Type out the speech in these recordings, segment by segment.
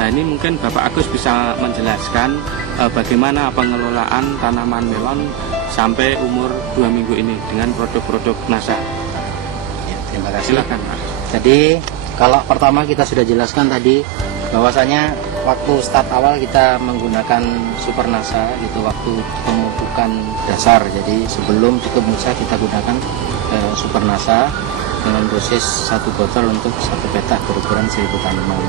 Nah, ini mungkin Bapak Agus bisa menjelaskan bagaimana pengelolaan tanaman melon sampai umur 2 minggu ini dengan produk-produk NASA. Ya, terima kasih. Silakan, Pak. Jadi kalau pertama kita sudah jelaskan tadi bahwasanya waktu start awal kita menggunakan Super NASA gitu, waktu pemupukan dasar. Jadi sebelum cukup musa kita gunakan Super NASA dengan dosis 1 botol untuk 1 petak berukuran 1000 tanaman.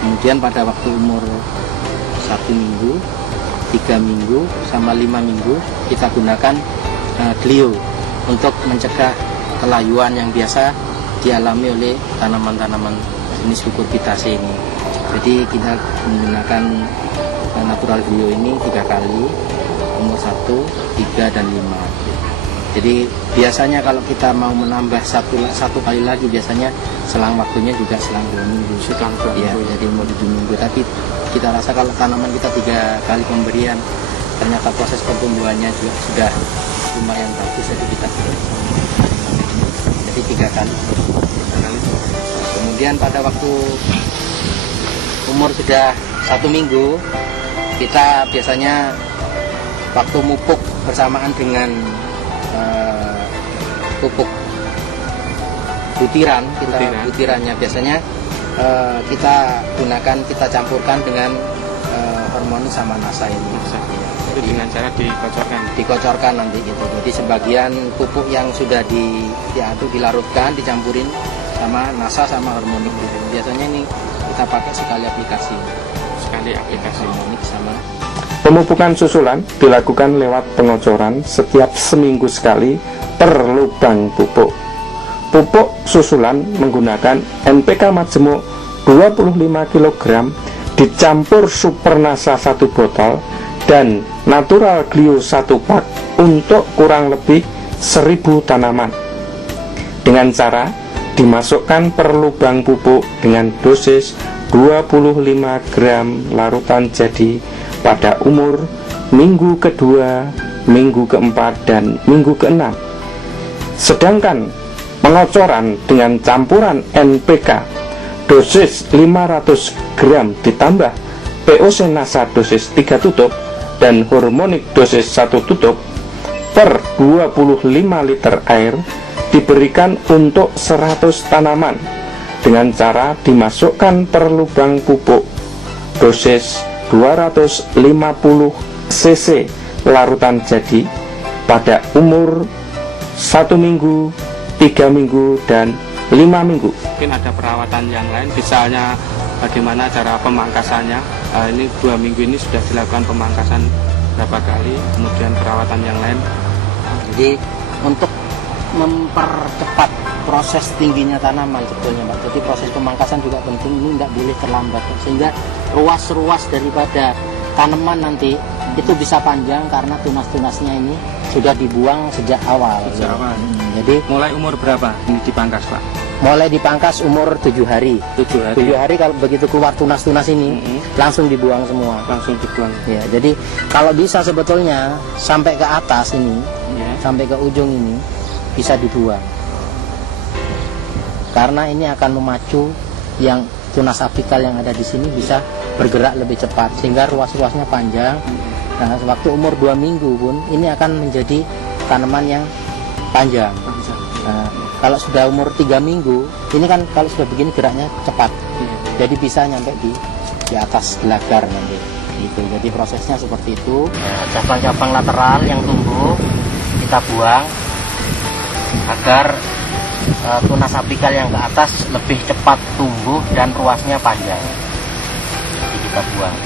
Kemudian pada waktu umur 1 minggu, 3 minggu, sama 5 minggu kita gunakan Glio untuk mencegah kelayuan yang biasa dialami oleh tanaman-tanaman jenis Cucurbitaceae ini. Jadi kita menggunakan natural Glio ini 3 kali, umur 1, 3, dan 5. Jadi biasanya kalau kita mau menambah satu kali lagi, biasanya selang waktunya juga selang 2 minggu. Ya, jadi umur 7 minggu. Tapi kita rasa kalau tanaman kita 3 kali pemberian, ternyata proses pertumbuhannya juga sudah lumayan bagus, jadi kita tidak bisa. Jadi 3 kali. Kemudian pada waktu umur sudah 1 minggu, kita biasanya waktu mupuk bersamaan dengan pupuk butirannya biasanya kita campurkan dengan hormoni sama NASA ini. Itu dengan cara dikocorkan nanti gitu. Jadi sebagian pupuk yang sudah diaduk, dilarutkan, dicampurin sama NASA sama hormonik. Biasanya ini kita pakai sekali aplikasi hormonik sama. Pemupukan susulan dilakukan lewat pengocoran setiap seminggu sekali per lubang pupuk. Pupuk susulan menggunakan NPK majemuk 25 kg dicampur Super NASA 1 botol dan natural Glio 1 pak untuk kurang lebih 1000 tanaman. Dengan cara dimasukkan per lubang pupuk dengan dosis 25 gram larutan jadi pada umur minggu kedua, minggu keempat, dan minggu keenam. Sedangkan pengocoran dengan campuran NPK dosis 500 gram ditambah POC NASA dosis 3 tutup dan hormonik dosis 1 tutup per 25 liter air diberikan untuk 100 tanaman dengan cara dimasukkan per lubang pupuk dosis 250 cc larutan jadi pada umur 1 minggu, 3 minggu, dan 5 minggu. Mungkin ada perawatan yang lain, misalnya bagaimana cara pemangkasannya. Ini 2 minggu ini sudah dilakukan pemangkasan berapa kali, kemudian perawatan yang lain. Jadi untuk mempercepat proses tingginya tanaman sebetulnya Pak. Jadi proses pemangkasan juga penting, ini tidak boleh terlambat sehingga ruas-ruas daripada tanaman nanti itu bisa panjang karena tunas-tunasnya ini sudah dibuang sejak awal. Jadi mulai umur berapa ini dipangkas Pak? Mulai dipangkas umur 7 hari. 7 hari kalau begitu keluar tunas-tunas ini langsung dibuang semua. Langsung dibuang. Ya, jadi kalau bisa sebetulnya sampai ke atas ini, sampai ke ujung ini bisa dibuang. Karena ini akan memacu yang tunas apikal yang ada di sini bisa bergerak lebih cepat sehingga ruas-ruasnya panjang. Nah, waktu umur 2 minggu pun ini akan menjadi tanaman yang panjang. Nah, kalau sudah umur 3 minggu, ini kan kalau sudah begini geraknya cepat. Jadi bisa nyampe di atas gelagar nanti. Gitu. Jadi prosesnya seperti itu. Cabang-cabang lateral yang tumbuh kita buang agar tunas apikal yang ke atas lebih cepat tumbuh dan ruasnya panjang. Jadi kita buang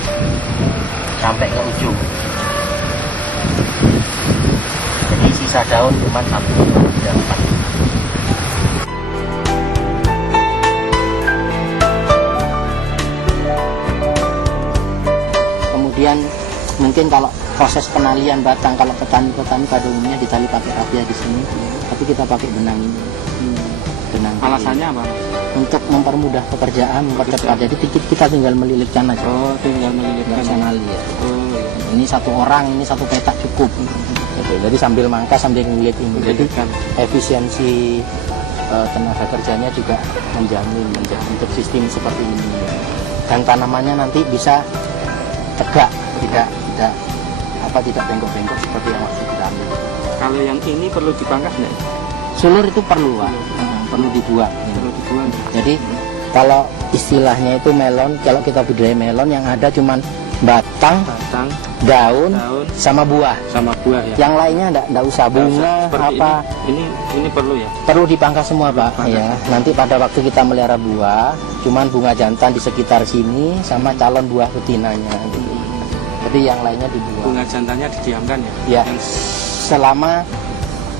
sampai ke ujung. Jadi sisa daun cuma 1, 2, 3, 4. Kemudian mungkin kalau proses penalian batang, kalau petani-petani pada umumnya ditali pakai rapia di sini, tapi kita pakai benang ini. Benang. Alasannya apa? Untuk mempermudah pekerjaan, mempercepat. Jadi kita tinggal melilitkan aja. Oh, tinggal melilitkan. Nggak usah nali ya. Ini 1 orang, ini 1 petak cukup. Jadi sambil mangkas sambil ngelilit ini. Jadi efisiensi tenaga kerjanya juga menjamin untuk sistem seperti ini. dan tanamannya nanti bisa tegak, tidak bengkok-bengkok seperti yang waktu kita ambil. Kalau yang ini perlu dipangkas nggak? Sulur itu perlu, Pak. Perlu dibuang. Perlu dibuang. Jadi kalau istilahnya itu melon, kalau kita budidaya melon yang ada cuman batang, daun, sama buah. Sama buah ya. Yang lainnya enggak usah, bunga apa. Ini perlu ya. Perlu dipangkas semua, Pak. Ya. Nanti pada waktu kita melihara buah, cuman bunga jantan di sekitar sini sama calon buah betinanya gitu. Jadi yang lainnya dibuang. Bunga jantannya didiamkan ya? Ya, selama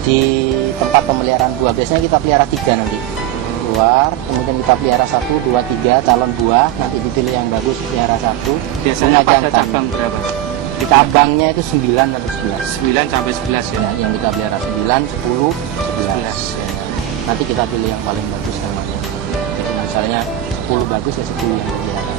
di tempat pemeliharaan buah. Biasanya kita pelihara 3 nanti. Keluar, kemudian kita pelihara 1, 2, 3 calon buah. Nanti dipilih yang bagus, pelihara 1. Biasanya pada cabang berapa? Cabangnya itu 9 atau 11. 9 sampai 11 ya? Yang kita pelihara 9, 10, 11. Ya. Nanti kita pilih yang paling bagus namanya. Jadi misalnya 10 bagus ya 10 yang pelihara.